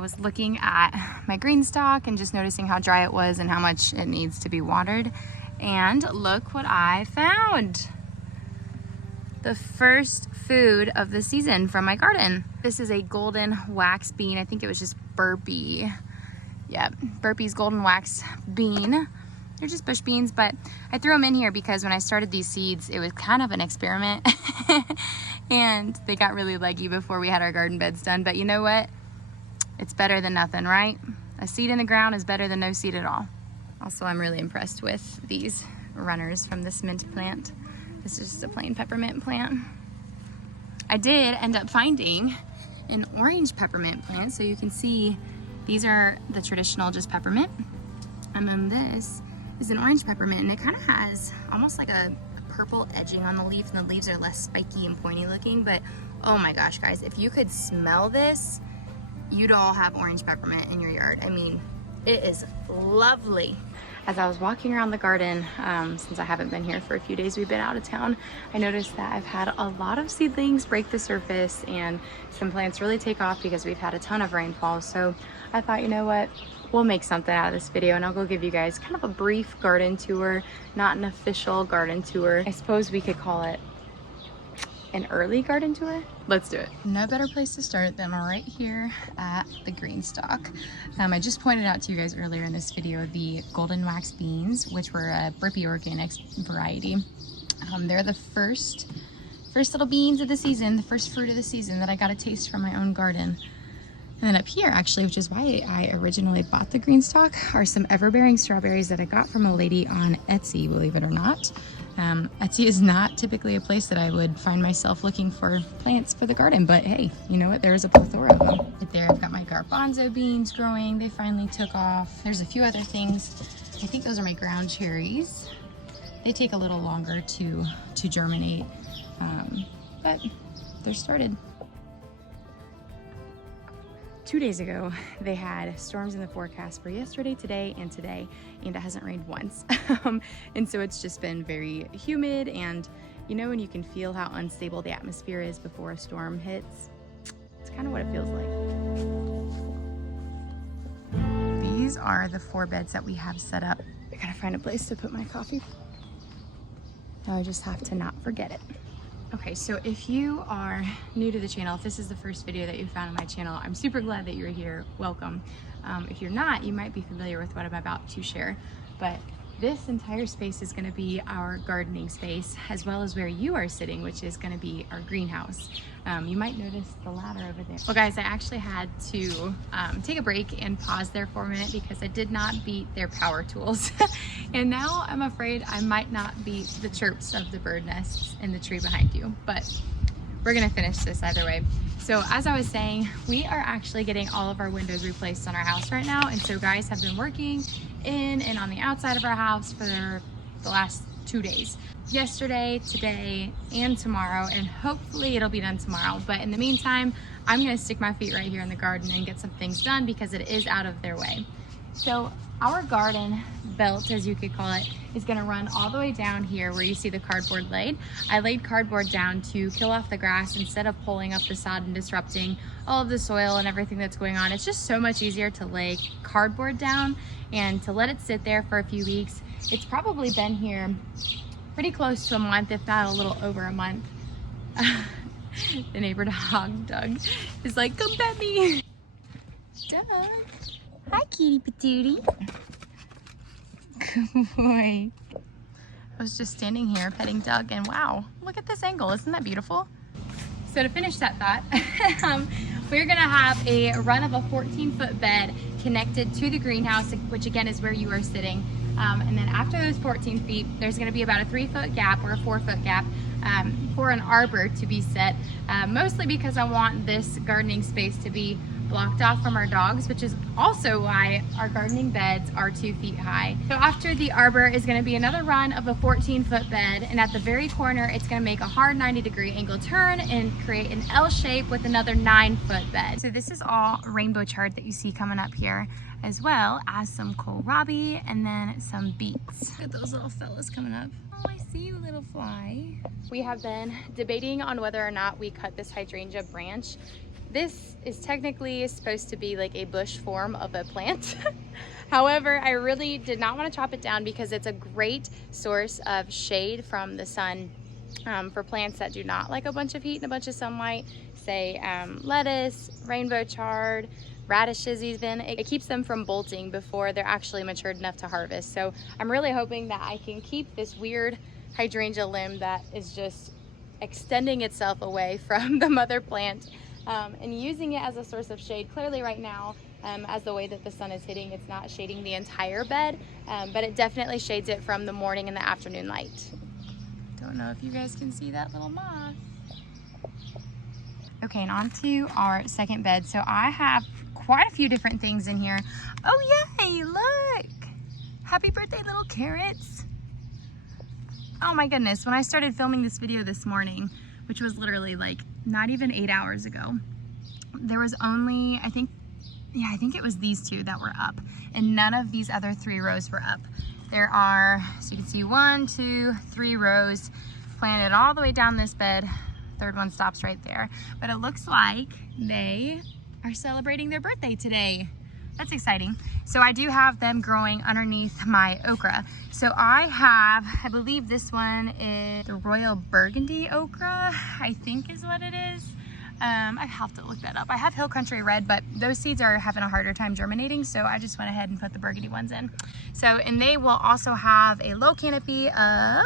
was looking at my green stalk and just noticing how dry it was and how much it needs to be watered. And look what I found. The first food of the season from my garden. This is a golden wax bean. I think it was just Burpee. Yep, Burpee's golden wax bean. They're just bush beans, but I threw them in here because when I started these seeds, it was kind of an experiment. And they got really leggy before we had our garden beds done. But you know what? It's better than nothing, right? A seed in the ground is better than no seed at all. Also, I'm really impressed with these runners from this mint plant. This is just a plain peppermint plant. I did end up finding an orange peppermint plant. So you can see these are the traditional just peppermint. And then this is an orange peppermint, and it kind of has almost like a purple edging on the leaf, and the leaves are less spiky and pointy looking. But oh my gosh, guys, if you could smell this, you'd all have orange peppermint in your yard. I mean, it is lovely. As I was walking around the garden, since I haven't been here for a few days, we've been out of town, I noticed that I've had a lot of seedlings break the surface and some plants really take off because we've had a ton of rainfall. So I thought, you know what, we'll make something out of this video, and I'll go give you guys kind of a brief garden tour, not an official garden tour. I suppose we could call it an early garden tour. Let's do it. No better place to start than right here at the green stalk. I just pointed out to you guys earlier in this video the golden wax beans, which were a Burpee Organics variety. They're the first little beans of the season, the first fruit of the season that I got a taste from my own garden. And then up here, actually, which is why I originally bought the green stalk, are some everbearing strawberries that I got from a lady on Etsy, believe it or not. Etsy is not typically a place that I would find myself looking for plants for the garden, but hey, you know what? There's a plethora of them. Right there, I've got my garbanzo beans growing. They finally took off. There's a few other things. I think those are my ground cherries. They take a little longer to germinate, but they're started. 2 days ago, they had storms in the forecast for yesterday, today, and it hasn't rained once. And so it's just been very humid, and you know when you can feel how unstable the atmosphere is before a storm hits? It's kind of what it feels like. These are the 4 beds that we have set up. I gotta find a place to put my coffee. Now I just have to not forget it. Okay, so if you are new to the channel, if this is the first video that you found on my channel, I'm super glad that you're here. Welcome. If you're not, you might be familiar with what I'm about to share, but this entire space is going to be our gardening space, as well as where you are sitting, which is going to be our greenhouse. You might notice the ladder over there. Well guys, I actually had to take a break and pause there for a minute because I did not beat their power tools. And now I'm afraid I might not beat the chirps of the bird nests in the tree behind you, but we're gonna finish this either way. So as I was saying, we are actually getting all of our windows replaced on our house right now. And so guys have been working in and on the outside of our house for the last 2 days. Yesterday, today, and tomorrow, and hopefully it'll be done tomorrow. But in the meantime, I'm gonna stick my feet right here in the garden and get some things done because it is out of their way. So our garden belt, as you could call it, is gonna run all the way down here where you see the cardboard laid. I laid cardboard down to kill off the grass instead of pulling up the sod and disrupting all of the soil and everything that's going on. It's just so much easier to lay cardboard down and to let it sit there for a few weeks. It's probably been here pretty close to a month, if not a little over a month. The neighbor dog, Doug, is like, come pet me. Doug. Hi, kitty patootie. Good boy. I was just standing here petting Doug, and wow, look at this angle. Isn't that beautiful? So to finish that thought, we're gonna have a run of a 14-foot bed connected to the greenhouse, which again is where you are sitting. And then after those 14 feet, there's gonna be about a 3-foot gap or a 4-foot gap for an arbor to be set, mostly because I want this gardening space to be blocked off from our dogs, which is also why our gardening beds are 2 feet high. So after the arbor is going to be another run of a 14-foot bed, and at the very corner it's going to make a hard 90-degree angle turn and create an L shape with another 9-foot bed. So this is all rainbow chard that you see coming up here, as well as some kohlrabi and then some beets. Look at those little fellas coming up. Oh, I see you, little fly. We have been debating on whether or not we cut this hydrangea branch This is technically supposed to be like a bush form of a plant. However, I really did not want to chop it down because it's a great source of shade from the sun for plants that do not like a bunch of heat and a bunch of sunlight, say lettuce, rainbow chard, radishes even. It keeps them from bolting before they're actually matured enough to harvest. So I'm really hoping that I can keep this weird hydrangea limb that is just extending itself away from the mother plant and using it as a source of shade. Clearly right now, as the way that the sun is hitting, it's not shading the entire bed, but it definitely shades it from the morning and the afternoon light. Don't know if you guys can see that little moth. Okay, and on to our second bed. So I have quite a few different things in here. Oh yay, look! Happy birthday, little carrots. Oh my goodness, when I started filming this video this morning, which was literally like not even 8 hours ago, there was only, I think it was these two that were up, and none of these other 3 rows were up. There are, so you can see 1, 2, 3 rows planted all the way down this bed. Third one stops right there. But it looks like they are celebrating their birthday today. That's exciting. So I do have them growing underneath my okra. So I have, I believe this one is the Royal Burgundy okra, I think is what it is. I have to look that up. I have Hill Country Red, but those seeds are having a harder time germinating, so I just went ahead and put the burgundy ones in. So, and they will also have a low canopy of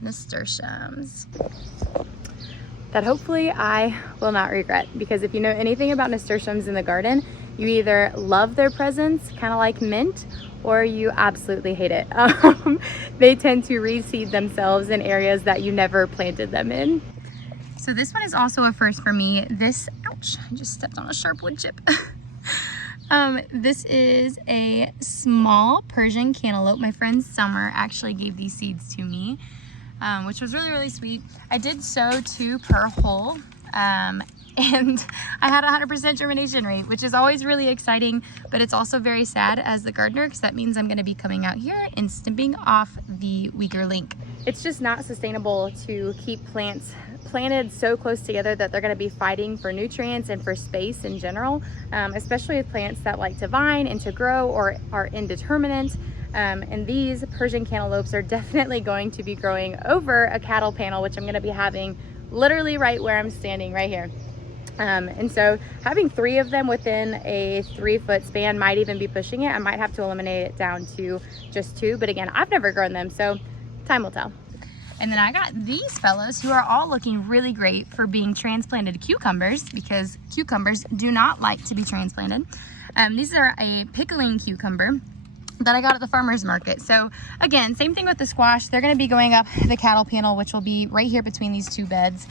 nasturtiums that hopefully I will not regret, because if you know anything about nasturtiums in the garden, you either love their presence, kind of like mint, or you absolutely hate it. They tend to reseed themselves in areas that you never planted them in. So this one is also a first for me. This, ouch, I just stepped on a sharp wood chip. This is a small Persian cantaloupe. My friend Summer actually gave these seeds to me, which was really, really sweet. I did sow 2 per hole, and I had a 100% germination rate, which is always really exciting, but it's also very sad as the gardener, because that means I'm gonna be coming out here and snipping off the weaker link. It's just not sustainable to keep plants planted so close together that they're going to be fighting for nutrients and for space in general, especially with plants that like to vine and to grow or are indeterminate. And these Persian cantaloupes are definitely going to be growing over a cattle panel, which I'm going to be having literally right where I'm standing right here. And so having 3 of them within a 3-foot span might even be pushing it. I might have to eliminate it down to just 2, but again, I've never grown them, so time will tell. And then I got these fellows who are all looking really great for being transplanted cucumbers, because cucumbers do not like to be transplanted. These are a pickling cucumber that I got at the farmer's market. So again, same thing with the squash. They're going to be going up the cattle panel, which will be right here between these 2 beds.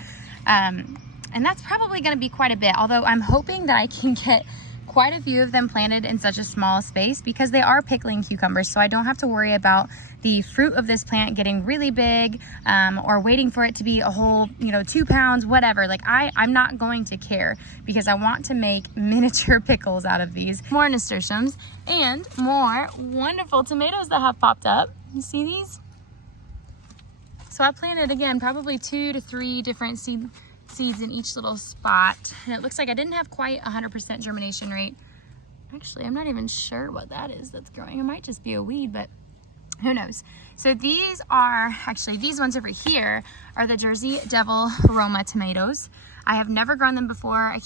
And that's probably going to be quite a bit, although I'm hoping that I can get quite a few of them planted in such a small space, because they are pickling cucumbers, so I don't have to worry about the fruit of this plant getting really big, or waiting for it to be a whole, 2 pounds, whatever. Like I'm not going to care, because I want to make miniature pickles out of these. More nasturtiums and more wonderful tomatoes that have popped up. You see these? So I planted, again, probably 2 to 3 different seeds in each little spot, and it looks like I didn't have quite 100% germination rate. Actually, I'm not even sure what that is that's growing. It might just be a weed, but who knows. So these are, actually these ones over here are the Jersey Devil Roma tomatoes. I have never grown them before. I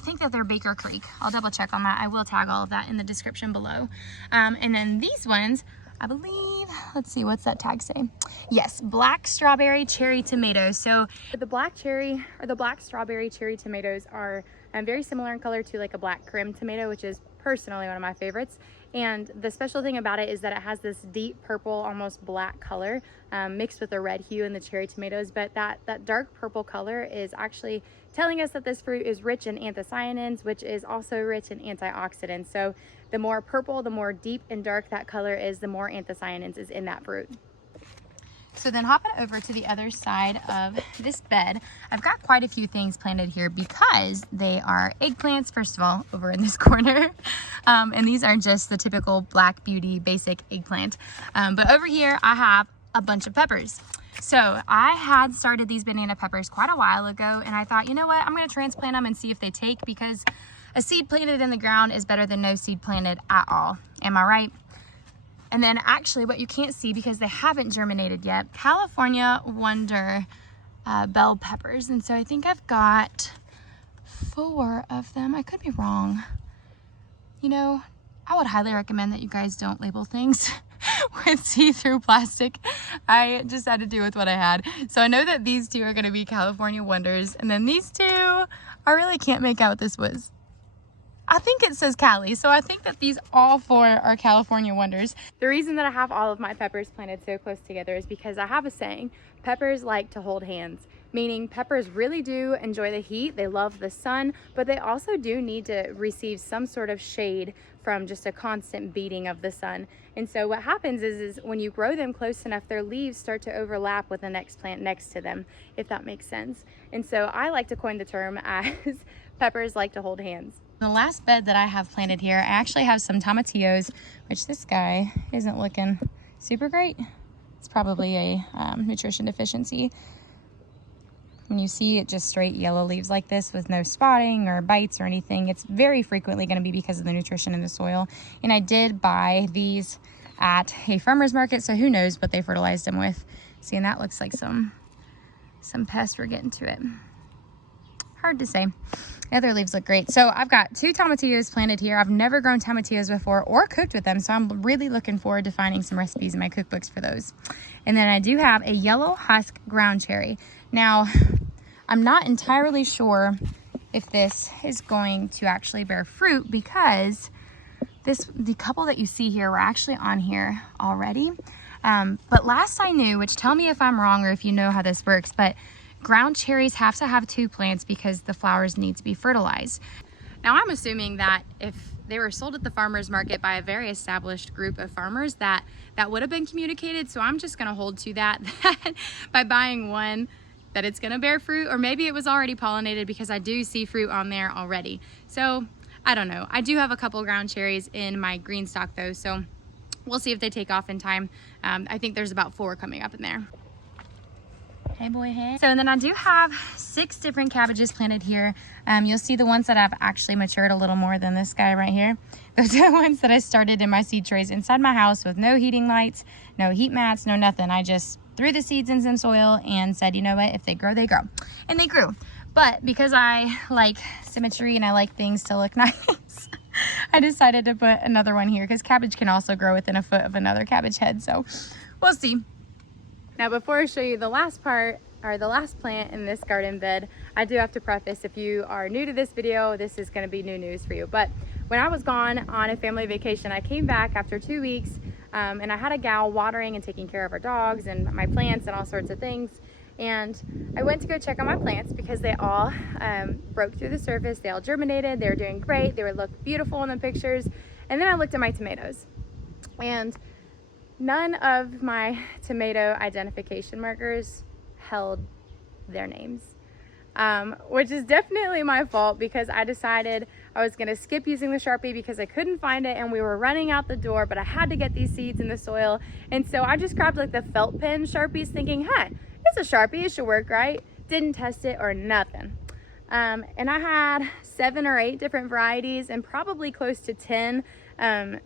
think that they're Baker Creek. I'll double check on that. I will tag all of that in the description below. And then these ones, I believe, let's see, what's that tag say? Yes, black strawberry cherry tomatoes. So the black cherry or the black strawberry cherry tomatoes are very similar in color to like a black Krim tomato, which is personally one of my favorites. And the special thing about it is that it has this deep purple, almost black color mixed with a red hue in the cherry tomatoes. But that dark purple color is actually telling us that this fruit is rich in anthocyanins, which is also rich in antioxidants. So the more purple, the more deep and dark that color is, the more anthocyanins is in that fruit. So then hopping over to the other side of this bed, I've got quite a few things planted here because they are eggplants, first of all, over in this corner. And these are just the typical Black Beauty basic eggplant. But over here, I have a bunch of peppers. So I had started these banana peppers quite a while ago, and I thought, you know what, I'm going to transplant them and see if they take, because a seed planted in the ground is better than no seed planted at all. Am I right? And then actually what you can't see because they haven't germinated yet, California Wonder bell peppers. And so I think I've got 4 of them. I could be wrong. You know, I would highly recommend that you guys don't label things with see-through plastic. I just had to do with what I had. So I know that these 2 are going to be California Wonders, and then these 2, I really can't make out what this was. I think it says Cali, so I think that these all 4 are California Wonders. The reason that I have all of my peppers planted so close together is because I have a saying, peppers like to hold hands. Meaning peppers really do enjoy the heat, they love the sun, but they also do need to receive some sort of shade from just a constant beating of the sun. And so what happens is when you grow them close enough, their leaves start to overlap with the next plant next to them, if that makes sense. And so I like to coin the term as peppers like to hold hands. The last bed that I have planted here, I actually have some tomatillos, which this guy isn't looking super great. It's probably a nutrition deficiency. When you see it just straight yellow leaves like this with no spotting or bites or anything, it's very frequently going to be because of the nutrition in the soil. And I did buy these at a farmer's market, so who knows what they fertilized them with. See, and that looks like some pests were getting to it. Hard to say. The other leaves look great. So I've got 2 tomatillos planted here. I've never grown tomatillos before or cooked with them, so I'm really looking forward to finding some recipes in my cookbooks for those. And then I do have a yellow husk ground cherry. Now, I'm not entirely sure if this is going to actually bear fruit, because the couple that you see here were actually on here already. But last I knew, which tell me if I'm wrong or if you know how this works, but ground cherries have to have 2 plants because the flowers need to be fertilized. Now I'm assuming that if they were sold at the farmer's market by a very established group of farmers, that would have been communicated. So I'm just gonna hold to that by buying one, that it's gonna bear fruit, or maybe it was already pollinated, because I do see fruit on there already. So I don't know. I do have a couple ground cherries in my green stock though, so we'll see if they take off in time. I think there's about 4 coming up in there. Hey boy, hey. So, and then I do have 6 different cabbages planted here. You'll see the ones that have actually matured a little more than this guy right here. Those are the ones that I started in my seed trays inside my house with no heating lights, no heat mats, no nothing. I just threw the seeds in some soil and said, you know what, if they grow, they grow. And they grew. But because I like symmetry and I like things to look nice, I decided to put another one here, because cabbage can also grow within a foot of another cabbage head. So we'll see. Now, before I show you the last part, or the last plant in this garden bed, I do have to preface, if you are new to this video, this is going to be new news for you. But when I was gone on a family vacation, I came back after 2 weeks, and I had a gal watering and taking care of our dogs and my plants and all sorts of things. And I went to go check on my plants because they all broke through the surface. They all germinated. They were doing great. They would look beautiful in the pictures. And then I looked at my tomatoes, and none of my tomato identification markers held their names, which is definitely my fault, because I decided I was going to skip using the Sharpie because I couldn't find it and we were running out the door, but I had to get these seeds in the soil. And so I just grabbed like the felt pen Sharpies thinking, hey, it's a Sharpie, it should work, right? Didn't test it or nothing. And I had 7 or 8 different varieties and probably close to 10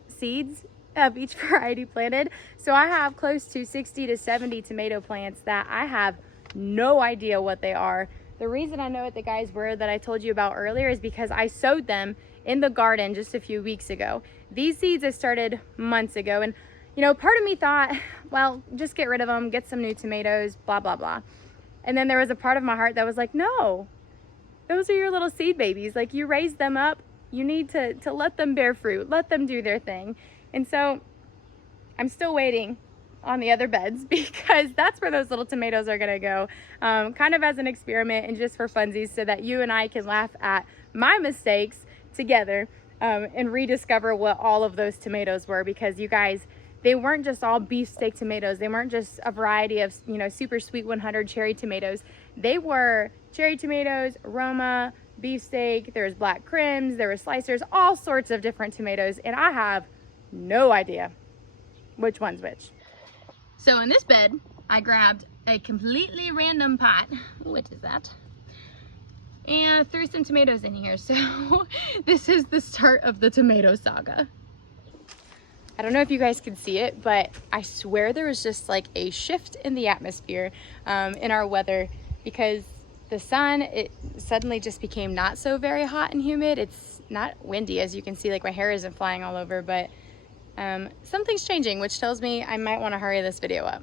seeds of each variety planted. So I have close to 60 to 70 tomato plants that I have no idea what they are. The reason I know what the guys were that I told you about earlier is because I sowed them in the garden just a few weeks ago. These seeds I started months ago, and you know, part of me thought, well, just get rid of them, get some new tomatoes, blah, blah, blah. And then there was a part of my heart that was like, no, those are your little seed babies. Like, you raise them up, you need to let them bear fruit, let them do their thing. And so I'm still waiting on the other beds, because that's where those little tomatoes are gonna go, kind of as an experiment and just for funsies, so that you and I can laugh at my mistakes together, and rediscover what all of those tomatoes were. Because you guys, they weren't just all beefsteak tomatoes. They weren't just a variety of, you know, super sweet 100 cherry tomatoes. They were cherry tomatoes, Roma, beefsteak, there was black crims, there were slicers, all sorts of different tomatoes, and I have no idea which one's which. So in this bed, I grabbed a completely random pot. What is that? And threw some tomatoes in here. So this is the start of the tomato saga. I don't know if you guys can see it, but I swear there was just like a shift in the atmosphere in our weather, because the sun, it suddenly just became not so very hot and humid. It's not windy, as you can see, like my hair isn't flying all over, but something's changing, which tells me I might want to hurry this video up.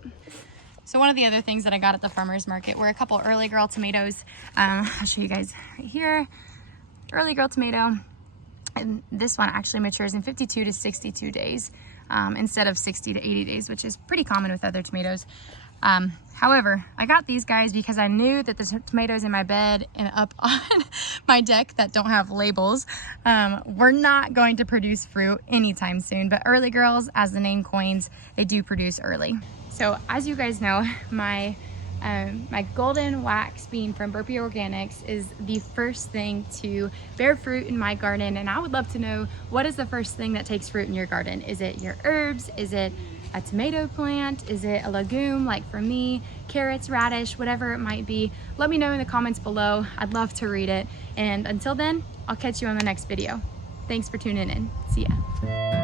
So one of the other things that I got at the farmer's market were a couple early girl tomatoes. I'll show you guys right here. Early girl tomato. And this one actually matures in 52 to 62 days instead of 60 to 80 days, which is pretty common with other tomatoes. However, I got these guys because I knew that the tomatoes in my bed and up on my deck that don't have labels were not going to produce fruit anytime soon. But early girls, as the name coins, they do produce early. So as you guys know, my golden wax bean from Burpee Organics is the first thing to bear fruit in my garden, and I would love to know, what is the first thing that takes fruit in your garden? Is it your herbs? Is it a tomato plant? Is it a legume like for me? Carrots, radish, whatever it might be. Let me know in the comments below. I'd love to read it. And until then, I'll catch you on the next video. Thanks for tuning in. See ya.